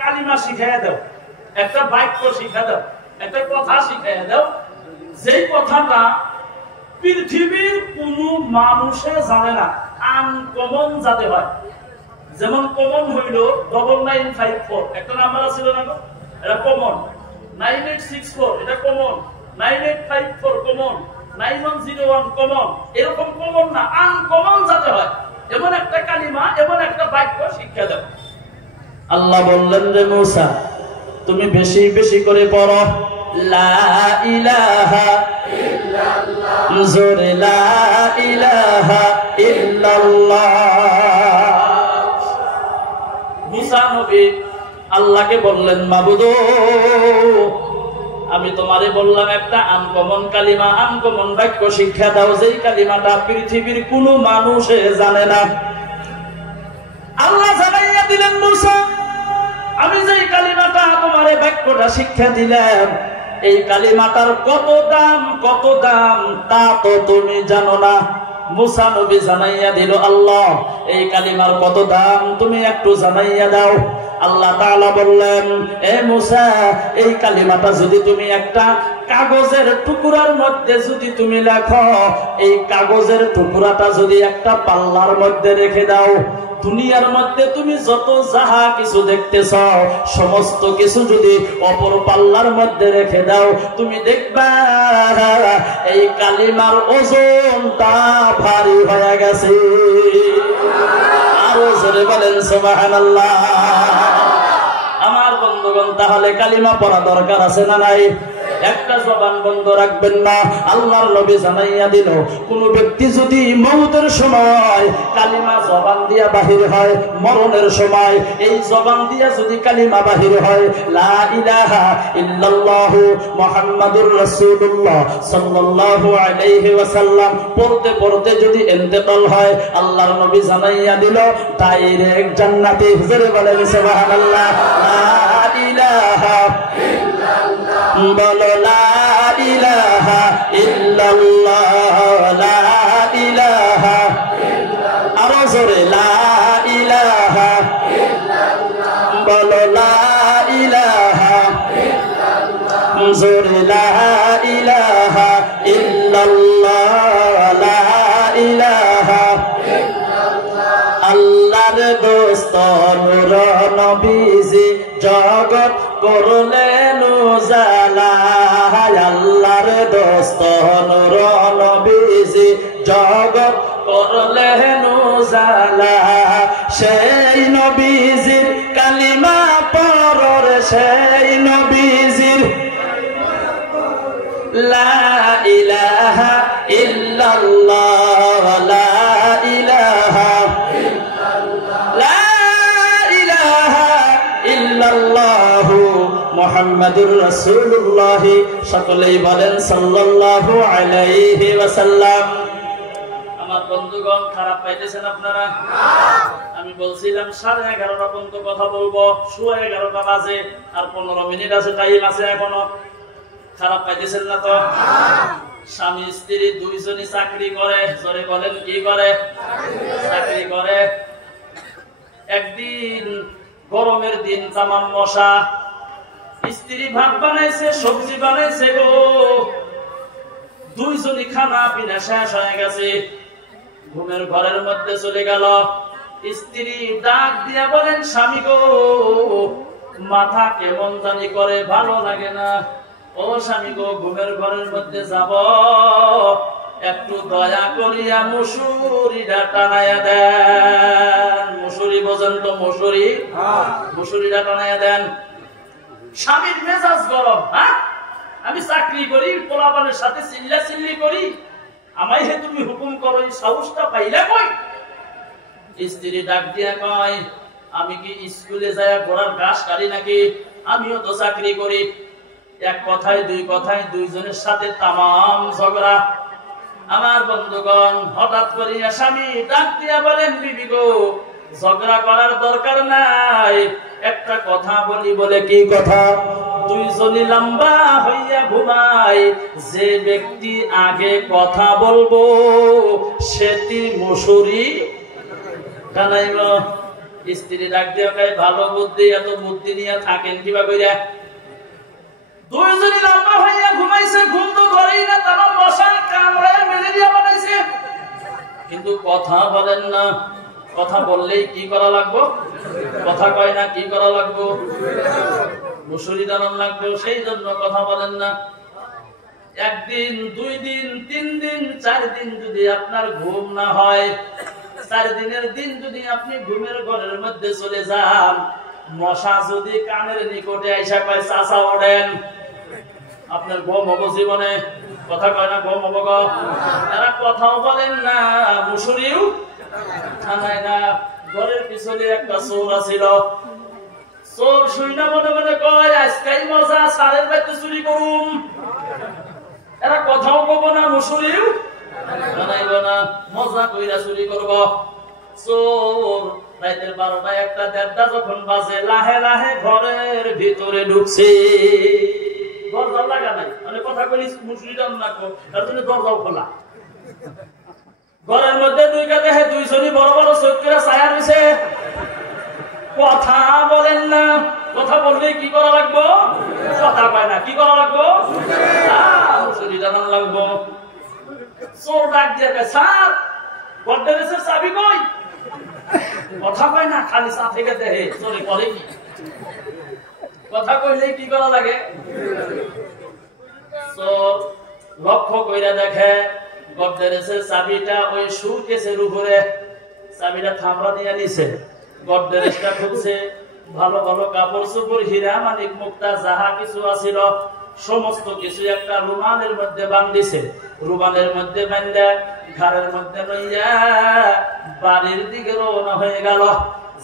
কালিমা শিখাইয়া দাও, একটা বাক্য শিখা দাও, একটা কথা শিখাইয়া দাও, যেই কথাটা পৃথিবীর কোন মানুষে জানে না, আনকমন যাতে হয়। যেমন কমন হইল 9954, একটা নাম্বার ছিল না, এটা কমন। 9864 এটা কমন, 9854 কমন, 9101 কমন, এরকম কমন না, আনকমন যাতে হয় এমন একটা কালিমা, এমন একটা বাক্য শিক্ষা দাও। আল্লাহ বললেন যে মুসা তুমি বেশি বেশি করে পড়ো লা ইলাহা ইল্লাল্লাহ, জোরে লা ইলাহা ইল্লাল্লাহ। মুসা নবী আল্লাহকে বললেন মাবুদ, আমি তোমারে বললাম একটা আনকমন কালিমা, আনকমন বাক্য শিক্ষা দাও, যেই কালিমাটা পৃথিবীর কোন মানুষে জানে না। আল্লাহ জানাইয়া দিলেন মুসা, আমি যেই কালিমাটা তোমারে বাক্যটা শিক্ষা দিলাম, এই কালিমাটার কত দাম, কত দাম তা তো তুমি জানো না। মুসা নবী জানাইয়া দিল, আল্লাহ এই কালিমার কত দাম তুমি একটু জানাইয়া দাও। আল্লাহ তাআলা বললেন, এ মুসা এই কালিমাটা যদি তুমি একটা কাগজের টুকরার মধ্যে যদি তুমি লেখো, এই কাগজের টুকরাটা যদি একটা পাল্লার মধ্যে রেখে দাও, দুনিয়ার মধ্যে তুমি যত যাহা কিছু দেখতেছ সমস্ত কিছু যদি অপর পাল্লার মধ্যে রেখে দাও, তুমি দেখবা এই কালিমার ওজনটা ভারী হয়ে গেছে। আরো জোরে বলেন সুবহানাল্লাহ। আমার বন্ধুগণ, তাহলে কালিমা পড়া দরকার আছে না নাই? একটা জবান বন্ধ রাখবেন না। আল্লাহর নবী জানাইয়া দিল, কোন ব্যক্তি যদি মওতের সময় কালিমা জবান দিয়া বাহির হয়, মরণের সময় এই জবান দিয়া যদি কালিমা বাহির হয় লা ইলাহা ইল্লাল্লাহ মুহাম্মাদুর রাসূলুল্লাহ সাল্লাল্লাহু আলাইহি ওয়াসাল্লাম পড়তে পড়তে যদি ইন্তেকাল হয়, আল্লাহর নবী জানাইয়া দিল ডাইরেক্ট জান্নাতে। হুজুরে বলেন সুবহানাল্লাহ। লা ইলাহা ইল্লাল্লাহ, বলো লা ইলাহা ইল্লাল্লাহ, লা ইলাহা ইল্লাল্লাহ, আরো জোরে লা ইলাহা ইল্লাল্লাহ, বলো লা ইলাহা ইল্লাল্লাহ, জোরে লা ইলাহা ইল্লাল্লাহ, লা উজালা আল্লাহর দোস্ত নূর নবীজি জগৎ করলেন উজালা সেই নবীজির কালিমা পড়র সেই নবীজির লা ইলাহা ইল্লাল্লাহ লা ইলাহা লা ইলাহা ইল্লাল্লাহু মুহাম্মাদুর রাসূলুল্লাহ সকলেই বলেন সাল্লাল্লাহু আলাইহি ওয়াসাল্লাম। আমার বন্ধুগণ খারাপ পাইতেছেন আপনারা? আমি বলছিলাম 11:30 পর্যন্ত কথা বলবো, 11:15 বাজে আর 15 মিনিট আছে, টাইম আছে এখনো। খারাপ পাইতেছেন না তো? স্বামী স্ত্রী দুইজনই চাকরি করে, জোরে বলেন কি করে? চাকরি করে। একদিন গরমের দিন, তামাম মশা, স্ত্রী ভাত বানাইছে, সবজি বানাইছে গো, দুইজনই খানা পিনা শেষ হয়ে গেছে, ঘুমের ঘরের মধ্যে চলে গেল। স্ত্রী ডাক দিয়া বলেন, স্বামী গো মাথা কেমন জানি করে, ভালো লাগে না। ও স্বামী গো ঘুমের ঘরের মধ্যে যাব, একটু দয়া করিয়া মুসুরিটা টানাইয়া দেন। মুসুরি বোঝেন তো? মুসুরি, মুসুরিটা টানাইয়া দেন। স্বামীর মেজাজ গরম, হ্যাঁ আমি চাকরি করি, পোলাপানের সাথে চিল্লা চিল্লি করি, আমায় হে তুমি হুকুম করো, এই সাহসটা পাইলা কই? স্ত্রী ডাক দিয়া কয়, আমি কি স্কুলে যায় ঘোড়ার ঘাস কাটি নাকি? আমিও তো চাকরি করি। এক কথায় দুই কথায় দুইজনের সাথে তামাম ঝগড়া। আমার বন্ধুগণ হঠাৎ করিয়া স্বামী ডাক দিয়া বলেন, বিবি গো ঝগড়া করার দরকার নাই, একটা কথা বলি। বলে কি কথা? দুইজনই লম্বা হইয়া ঘুমাই, যে ব্যক্তি আগে কথা বলবো সেটি মুসুরি টানাইব। স্ত্রী ডাক দিয়া কয়, ভালো বুদ্ধি, এত বুদ্ধি নিয়ে থাকেন কিবা কইরা? দুইজনই লম্বা হইয়া ঘুমাইছে, ঘুম তো ধরেই না, তারা মশার কামড়ায় ম্যালেরিয়া বানাইছে, কিন্তু কথা বলেন না। কথা বললেই কি করা লাগবো? কথা কয় না, কি করা লাগবো? মুসুরি টানান লাগবে, সেই জন্য কথা বলেন না। একদিন, 2 দিন, 3 দিন, 4 দিন যদি আপনার ঘুম না হয়, 4 দিনের দিন যদি আপনি ঘুমের ঘরের মধ্যে চলে যান, মশা যদি কানের নিকটে আইসা কয় চাচা ওঠেন, আপনার ঘুম হবো জীবনে? কথা কয় না, ঘুম হবো গো? তারা কথাও বলেন না, মুসুরিও টানায় না। ঘরের পিছনে একটা চোর আছিল, চোর শুই না মনে মনে কয় আজকাই মজা, সারের বাড়িতে চুরি করুম। এরা কথাও কব না, মুসুরিও বানাইব না, মজা কইরা চুরি করব। চোর রাতের 12টা 1টা 1:30টা যখন বাজে, লাহে লাহে ঘরের ভিতরে ঢুকছে। দরজা লাগা নাই, মানে কথা কইলি মুসুরি টান না, তার জন্য দরজাও খোলা। ঘরের মধ্যে দেখে দুইজনই বড় বড় চোখ করে ছায়া রয়েছে, কথা বলেন না। কথা বললে কি করা লাগবো? কথা পায় না, কি করা লাগবো? মুসুরি টানান লাগবো। চোর ডাক দিয়ে কয়, স্যার গডরেজের চাবি কই? কথা কয় না, খালি চা থেকে দেহে। চোরে করে কি? কথা কইলে কি করা লাগে? চোর লক্ষ্য কইরা দেখে গডরেজের চাবিটা ওই সুটকেসের উপরে, চাবিটা থামড়া দিয়ে নিছে। গডরেজটা খুলছে, ভালো ভালো কাপড় চোপড়, হীরা মানিক মুক্তা যাহা কিছু আছিল সমস্ত কিছু একটা রুমালের মধ্যে বান্ধিছে। রুমালের মধ্যে বান্ধা ঘরের মধ্যে লইয়া বাড়ির দিকে রওনা হয়ে গেল।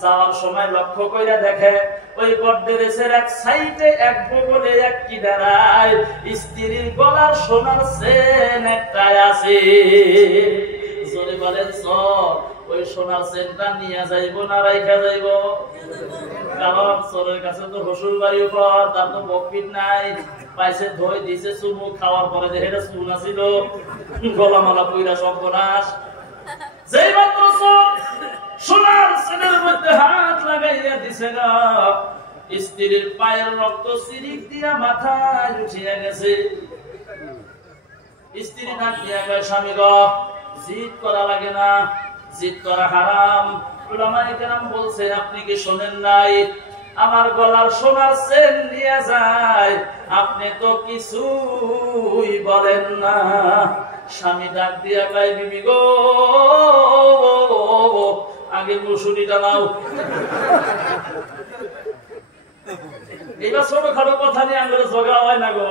যাওয়ার সময় লক্ষ্য কইরা দেখে ওই গডরেজের এক সাইডে এক বগলে এক কিনারায় স্ত্রীর গলার সোনার চেন একটা আছে। জোরে বলেন চোর ওই সোনার চেনটা নিয়ে যাইব না রাইখা যাইব? কারণ চোরের কাছে তো হসুর বাড়ি উপর, তার তো বকপিট নাই, পাইছে ধই দিছে চুমু, খাওয়ার পরে দেখে এটা চুন আছিল, গলামালা পুইরা সর্বনাশ। যেই মাত্র চোর সোনার চেনের মধ্যে হাত লাগাইয়া দিছে না, স্ত্রীর পায়ের রক্ত সিরিক দিয়া মাথায় উঠিয়া গেছে। স্ত্রী ডাক দিয়া কয়, স্বামী গো জিদ করা লাগে না, জিদ করা হারাম। উলামায়ে কেরাম বলছে, আপনি কি শোনেন নাই? আমার গলার সোনার চেন নিয়ে যায়, আপনি তো কিছুই বলেন না। স্বামী ডাক দিয়া কয়, বিবি গো, আগে মুসুরিটা নাও। এবার ছোটখাটো কথা নিয়ে আঙ্গুলে ঝগড়া হয় না গো,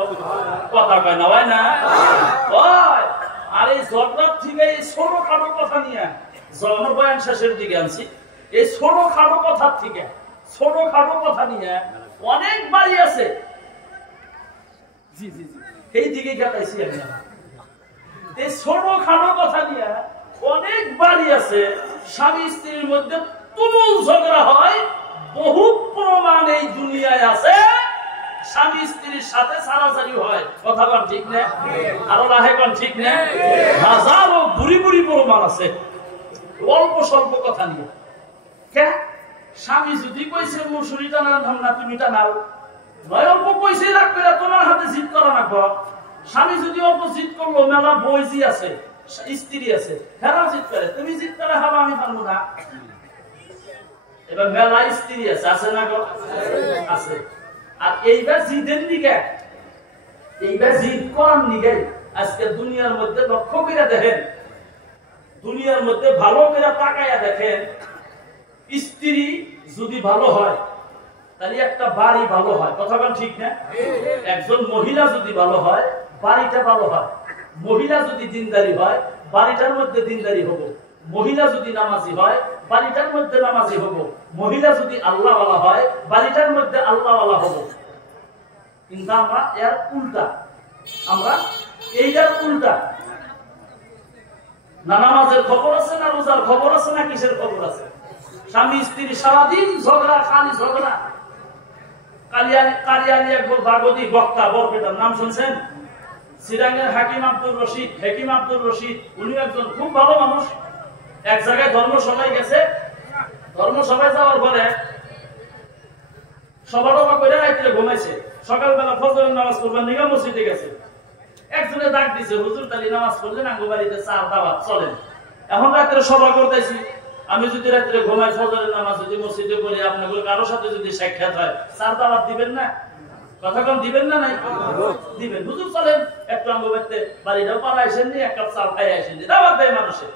কথা কয় না, হয় না? আর এই ঝগড়ার থেকে এই ছোটখাটো কথা নিয়ে বয়ান শেষের দিকে আনছি, এই ছোটখাটো কথার থেকে, ছোটখাটো কথা নিয়ে অনেক বাড়ি আছে। জি জি জি, এই দিকে গেলাইছি আমি। এই ছোটখাটো কথা নিয়ে অনেক বাড়ি আছে, স্বামী স্ত্রীর মধ্যে তুমুল ঝগড়া হয়। বহু প্রমাণ এই দুনিয়ায় আছে, স্বামী স্ত্রীর সাথে সারাসারি হয়। কথা বল ঠিক না? আরো রাহে কোন ঠিক না? হাজারো বুড়ি বুড়ি প্রমাণ আছে অল্প স্বল্প কথা নিয়ে। কে স্বামী যদি কইছে মুসুরি টানার না, তুমি টানাও, নয় অল্প কইছে রাখবে না, তোমার হাতে জিদ করা না। স্বামী যদি অল্প জিদ করলো, মেলা বইজি আছে, স্ত্রী আছে, হেরাও জিদ করে, তুমি জিদ করে হাবা, আমি পারবো না। এবার মেলা স্ত্রী আছে, আছে না গো? আছে। আর এইবার জিদের দিকে, এইবার জিদ করার দিকে আজকে দুনিয়ার মধ্যে লক্ষ্য করে দেখেন, দুনিয়ার মধ্যে ভালো করে তাকাইয়া দেখেন, স্ত্রী যদি ভালো হয় তাহলে একটা বাড়ি ভালো হয়। কথা বল ঠিক না? একজন মহিলা যদি ভালো হয়, বাড়িটা ভালো হয়। মহিলা যদি দিনদারি হয়, বাড়িটার মধ্যে দিনদারি হবো। মহিলা যদি নামাজি হয়, বাড়িটার মধ্যে নামাজি হবো। মহিলা যদি আল্লাহওয়ালা হয়, বাড়িটার মধ্যে আল্লাহওয়ালা হবো। কিন্তু আমরা এর উল্টা, আমরা এইটার উল্টা। না নামাজের খবর আছে, না রোজার খবর আছে, না কিসের খবর আছে? স্বামী স্ত্রী সারাদিন ঝগড়া, খালি ঝগড়া। কালিয়ানি একবার ভাগবতী বক্তা, বরপেটার নাম শুনছেন? সিরাঙ্গের হাকিম আব্দুর রশিদ, হাকিম আব্দুর রশিদ, উনি একজন খুব ভালো মানুষ। এক জায়গায় ধর্মসভায় গেছে, ধর্মসভায় যাওয়ার পরে সভা করে রাত্রে ঘুমাইছে। সকালবেলা ফজরের নামাজ পড়বার নিগা মসজিদে গেছে। একজনে ডাক দিছে, হুজুর তালি নামাজ পড়লেন, আঙ্গু বাড়িতে চার দাওয়াত চলেন। এখন রাত্রে সভা করতেছি, আমি যদি রাত্রে ঘুমাই, ফজরের নামাজ যদি মসজিদে পড়ি, আপনাদের কারোর সাথে যদি সাক্ষাৎ হয়, চার দাওয়াত দিবেন না? কথা কম দিবেন না? নাই দিবেন। হুজুর চলেন একটু আঙ্গু বাড়িতে, বাড়িটাও পালা আসেননি, এক কাপ চাল খাই আসেননি, দাওয়াত দেয় মানুষের।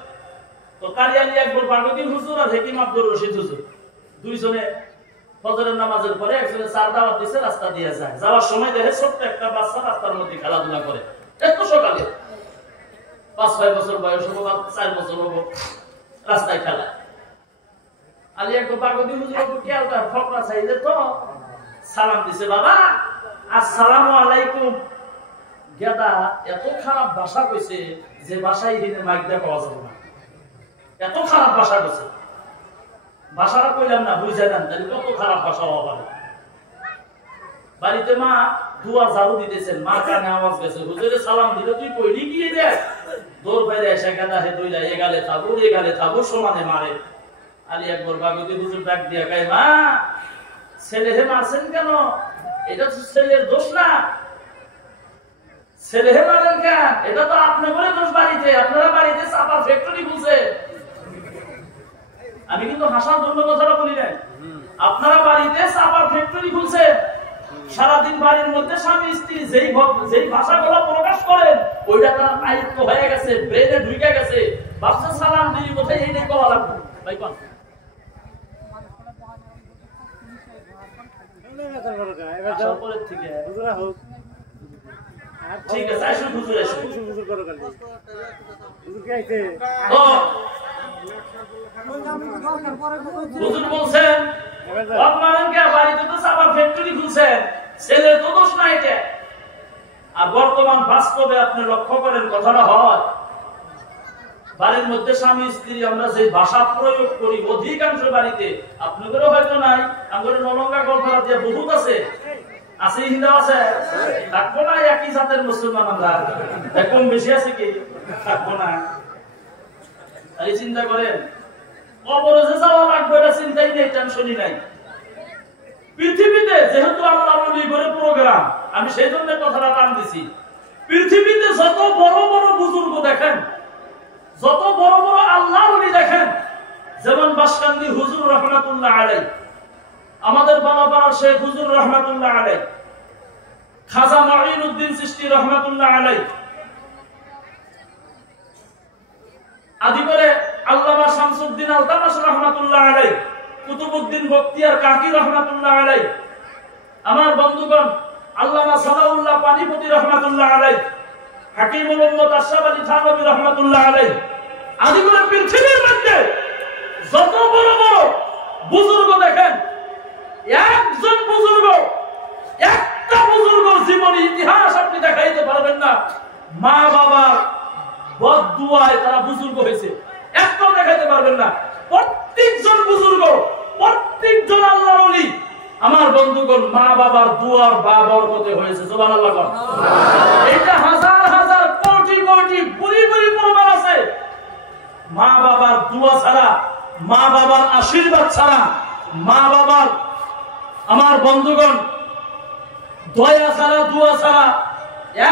তো কালিয়ানি একবার পার্বতী হুজুর আর হাকিম আব্দুর রশিদ হুজুর দুইজনে ফজরের নামাজের পরে একজনে চার দাওয়াত দিছে, রাস্তা দিয়ে যায়। যাওয়ার সময় দেখে ছোট্ট একটা বাচ্চা রাস্তার মধ্যে খেলাধুলা করে। এত সকালে 5-6 বছর বয়স হবো বা 4 বছর হবো, রাস্তায় খেলা। আলী একবার পার্বতী হুজুর খেয়ালটা ফকরা চাইলে তো সালাম দিছে, বাবা আসসালামু আলাইকুম। গেদা এত খারাপ ভাষা কইছে যে ভাষায় হিনে মাইক দিয়ে পাওয়া যাবে না, এত খারাপ ভাষা কইছে। ভাষাটা কইলাম না, বুঝে নেন তাহলে কত খারাপ ভাষা হওয়া পারে। বাড়িতে মা দুয়া ঝাড়ু দিতেছেন, মার কানে আওয়াজ গেছে, হুজুরে সালাম দিল, তুই কইলি গিয়ে দেখ, দৌড় বাইরে এসে গেদা হে দইলা এগালে থাকুর এগালে থাকুর সমানে মারে। আলী একবার বাগতি হুজুর ডাক দিয়া কয়, মা ছেলে হে মারছেন কেন? এটা তো ছেলের দোষ না, ছেলে হে মারেন কেন? এটা তো আপনি বলে দোষ বাড়িতে, আপনারা বাড়িতে চাপার ফ্যাক্টরি খুলছে। আমি কিন্তু হাসার জন্য কথাটা বলি না, আপনারা বাড়িতে চাপার ফ্যাক্টরি খুলছে। সারাদিন বাড়ির মধ্যে স্বামী স্ত্রী যেই ভাষাগুলো প্রকাশ করেন, ওইটা তার আয়ত্ত হয়ে গেছে, ব্রেনে ঢুকে গেছে। বাচ্চা সালাম দিলি কোথায় এইটাই কওয়া লাগবে। ভাই কোন ঠিক আছে, আসুন হুজুর, আসুন হুজুর করো কালি হুজুর কে আইছে। হুজুর বলছেন আপনারা কে বাড়িতে তো সাবার ফ্যাক্টরি খুলছেন, ছেলে তো দোষ না এটা। আর বর্তমান বাস্তবে আপনি লক্ষ্য করেন কথাটা হয়, বাড়ির মধ্যে স্বামী স্ত্রী আমরা যে ভাষা প্রয়োগ করি অধিকাংশ বাড়িতে, আপনাদেরও হয়তো নাই, আমাদের নলঙ্গা গল্পরা দিয়ে বহুত আছে, আছে হিন্দা আছে, থাকবো না একই জাতের মুসলমান আমরা, কম বেশি আছে কি থাকবো না। তাই চিন্তা করেন, অবরোধে যাওয়া লাগবে এটা চিন্তাই নেই, টেনশনই নাই। পৃথিবীতে যেহেতু আল্লাহ নবী করে প্রোগ্রাম, আমি সেই জন্য কথাটা টান দিছি, পৃথিবীতে যত বড় বড় বুজুর্গ দেখেন, যত বড় বড় আল্লাহ নবী দেখেন, যেমন বাসকান্দি হুজুর রহমাতুল্লাহ আলাইহি, আমাদের বাবা শেখ হুজুর রহমাতুল্লাহ আলাইহি, খাজা মুঈনুদ্দিন চিশতি রাহমাতুল্লাহ আলাইহি, আদিবারে আল্লামা শামসুদ্দিন আলতামাশ রাহমাতুল্লাহ আলাইহি, কুতুবউদ্দিন বখতিয়ার কাকি রাহমাতুল্লাহ আলাইহি, আমার বন্ধুগণ আল্লামা সালাউল্লাহ পানিপতি রাহমাতুল্লাহ আলাইহি, হাকিমুল উম্মত আশরাফ আলী থানভী রাহমাতুল্লাহ আলাইহি, আদিবারে পৃথিবীর মধ্যে যত বড় বড় বুজুর্গ দেখেন, একজন বুজুর্গ, একটা বুজুর্গের জীবনী ইতিহাস আপনি দেখাইতে পারবেন না মা বাবার বদদুয়ায় তারা বুজুর্গ হয়েছে, একটাও দেখাইতে পারবেন না। প্রত্যেকজন বুজুর্গ, প্রত্যেকজন আল্লাহর ওলি আমার বন্ধুগণ মা বাবার দুয়ার বা বরকতে হয়েছে। সুবহানাল্লাহ। এটা হাজার হাজার কোটি কোটি বুড়ি বুড়ি প্রমাণ আছে। মা বাবার দুয়া ছাড়া, মা বাবার আশীর্বাদ ছাড়া, মা বাবার আমার বন্ধুগণ দয়া ছাড়া, দুয়া ছাড়া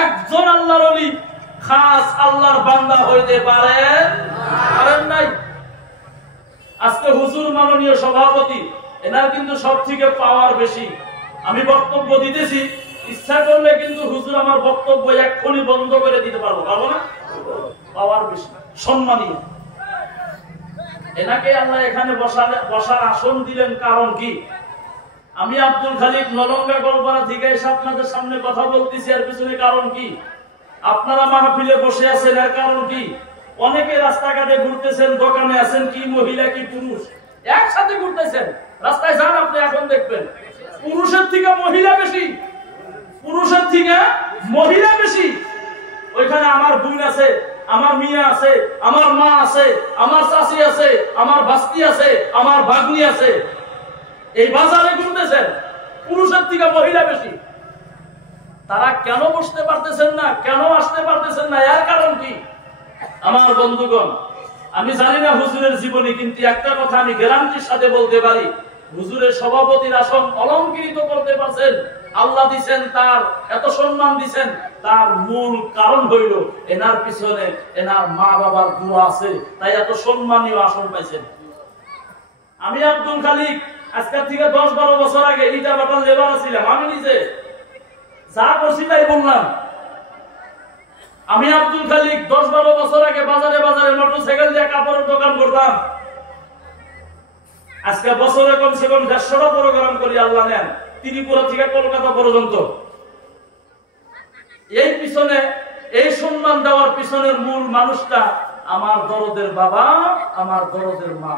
একজন আল্লাহর ওলি খাস আল্লাহর বান্দা হইতে পারেন নাই। আজকে হুজুর মাননীয় সভাপতি, এনার কিন্তু সব থেকে পাওয়ার বেশি। আমি বক্তব্য দিতেছি, ইচ্ছা করলে কিন্তু হুজুর আমার বক্তব্য এক্ষুনি বন্ধ করে দিতে পারবো না? পাওয়ার বেশি, সম্মানীয়। এনাকে আল্লাহ এখানে বসার আসন দিলেন কারণ কি? আমি আব্দুল খালিক নলঙ্গা গোলপাড়া থেকে এসে আপনাদের সামনে কথা বলতেছি, এর পিছনে কারণ কি? আপনারা মাহফিলে বসে আছেন, এর কারণ কি? অনেকে রাস্তাঘাটে ঘুরতেছেন, দোকানে আছেন, কি মহিলা কি পুরুষ একসাথে ঘুরতেছেন, রাস্তায় যান আপনি এখন দেখবেন পুরুষের থেকে মহিলা বেশি, পুরুষের থেকে মহিলা বেশি। ওইখানে আমার বোন আছে, আমার মেয়ে আছে, আমার মা আছে, আমার চাচি আছে, আমার ভাস্তি আছে, আমার ভাগ্নি আছে। এই বাজারে ঘুরতেছেন, পুরুষের থেকে মহিলা বেশি। তারা কেন বসতে পারতেছেন না, কেন আসতে পারতেছেন না, এর কারণ কি? আমার বন্ধুগণ, আমি জানি না হুজুরের জীবনী, কিন্তু একটা কথা আমি গ্যারান্টির সাথে বলতে পারি, হুজুরের সভাপতির আসন অলংকৃত করতে পারছেন, আল্লাহ দিছেন, তার এত সম্মান দিছেন, তার মূল কারণ হইল এনার পিছনে এনার মা বাবার দোয়া আছে, তাই এত সম্মানীয় আসন পাইছেন। আমি আব্দুল খালিক আজকের থেকে 10-12 বছর আগে ইটা বাটার লেবার ছিলাম, আমি নিজে যা করছি তাই বললাম। আমি আব্দুল খালিক 10-12 বছর আগে বাজারে বাজারে মোটরসাইকেল দিয়ে কাপড়ের দোকান করতাম। আজকে বছরে কমসে কম 150টা প্রোগ্রাম করি, আল্লাহ নেন, ত্রিপুরা থেকে কলকাতা পর্যন্ত। এই পিছনে, এই সম্মান দেওয়ার পিছনের মূল মানুষটা আমার দরদের বাবা, আমার দরদের মা।